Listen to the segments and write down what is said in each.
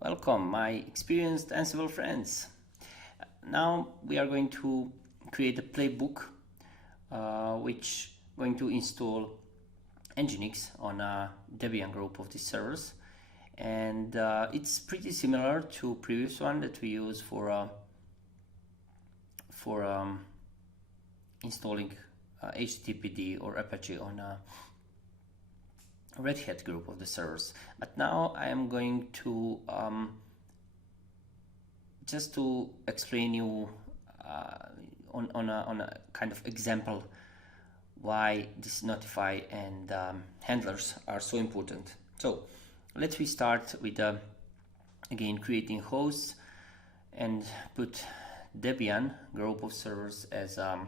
Welcome, my experienced Ansible friends. Now we are going to create a playbook which going to install NginX on a Debian group of the servers, and it's pretty similar to previous one that we use for installing HTTPD or Apache on a Red Hat group of the servers. But now I am going to just to explain you on a kind of example why this notify and handlers are so important. So let's start with again creating hosts and put Debian group of servers as a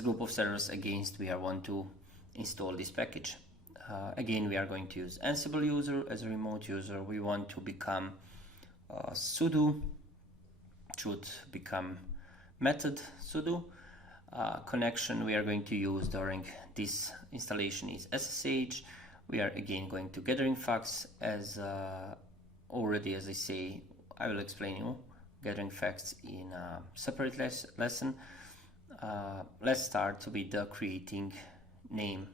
group of servers against we are want to install this package. Again, we are going to use Ansible user as a remote user. We want to become sudo, should become method sudo. Connection we are going to use during this installation is SSH. We are again going to gathering facts as already, as I say, I will explain you gathering facts in a separate lesson. Let's start with the creating name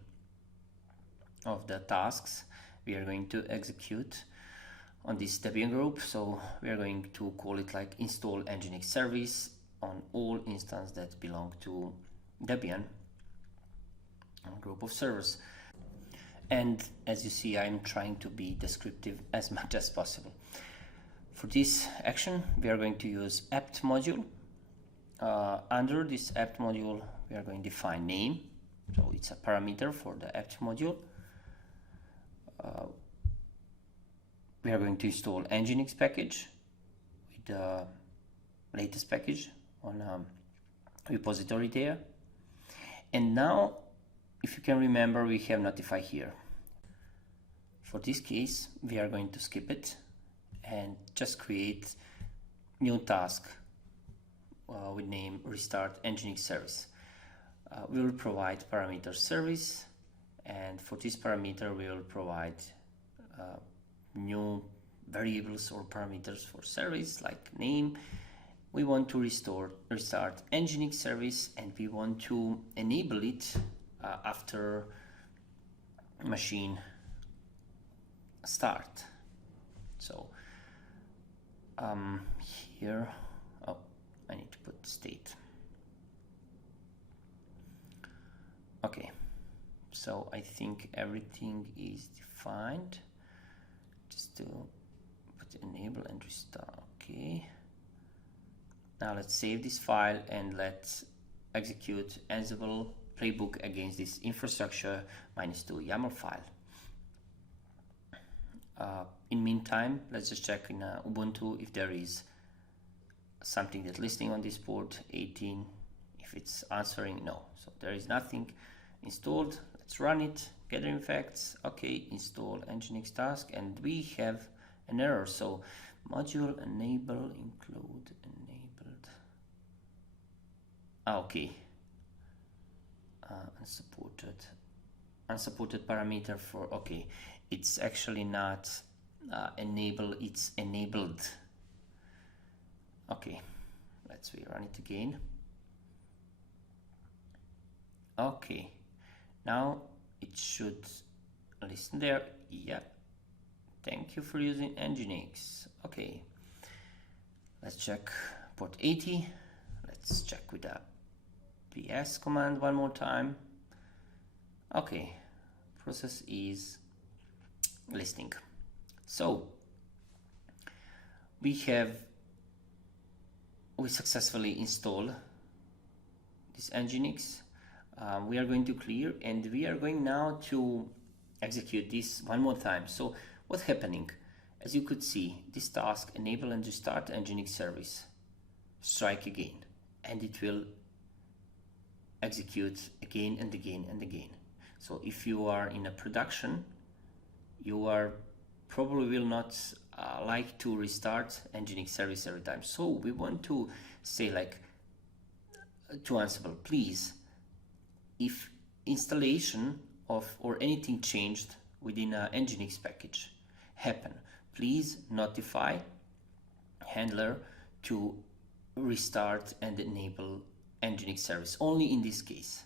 of the tasks we are going to execute on this Debian group. So we are going to call it like install NginX service on all instances that belong to Debian group of servers. And as you see, I'm trying to be descriptive as much as possible. For this action, we are going to use apt module. Under this apt module, we are going to define name. So it's a parameter for the apt module. We are going to install NginX package with the latest package on repository there. And now, if you can remember, we have notify here. For this case, we are going to skip it and just create new task with name restart NginX service. We will provide parameter service, and for this parameter we will provide new variables or parameters for service like name. We want to restart NginX service, and we want to enable it after machine start. So here, oh, I need to put state. Okay, so I think everything is defined. Just to put enable and restart. Okay. Now let's save this file and let's execute Ansible playbook against this infrastructure -2 YAML file. In meantime, let's just check in Ubuntu if there is something that's listing on this port 18. If it's answering no, so there is nothing installed. Let's run it. Gathering facts. Okay, install NginX task, and we have an error. So module enable include enabled. Okay. Unsupported parameter for, okay, it's actually not enable, it's enabled. Okay, let's rerun it again. Okay, now it should listen there. Yeah, thank you for using NginX. Okay, let's check port 80. Let's check with the ps command one more time. Okay, process is listening. So we successfully installed this NginX. We are going to clear, and we are going now to execute this one more time. So what's happening? As you could see, this task enable and restart NginX service. Strike again, and it will execute again and again and again. So if you are in a production, you are probably will not like to restart NginX service every time. So we want to say like to Ansible, please, if installation of or anything changed within a NginX package happen please notify handler to restart and enable NginX service only in this case.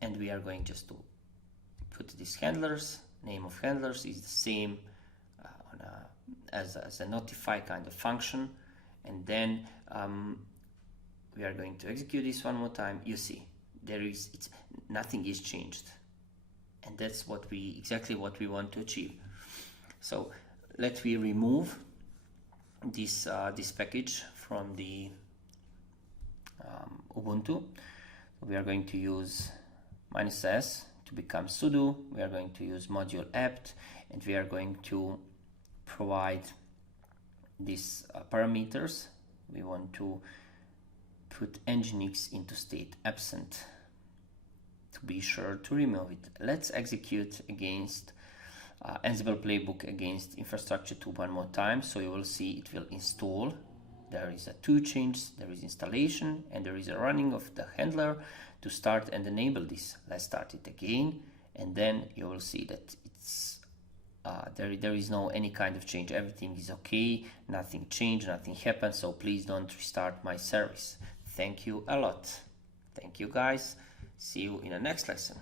And we are going just to put these handlers. Name of handlers is the same as a notify kind of function, and then we are going to execute this one more time. You see nothing is changed, and that's exactly what we want to achieve. So let me remove this package from the Ubuntu. We are going to use -s to become sudo. We are going to use module apt, and we are going to provide these parameters. We want to put NginX into state absent to be sure to remove it. Let's execute against Ansible playbook against infrastructure 2 one more time, so you will see it will install. There is a 2 changes, there is installation, and there is a running of the handler to start and enable this. Let's start it again, and then you will see that it's there is no any kind of change. Everything is okay, nothing changed, nothing happened, so please don't restart my service. Thank you a lot. Thank you guys. See you in the next lesson.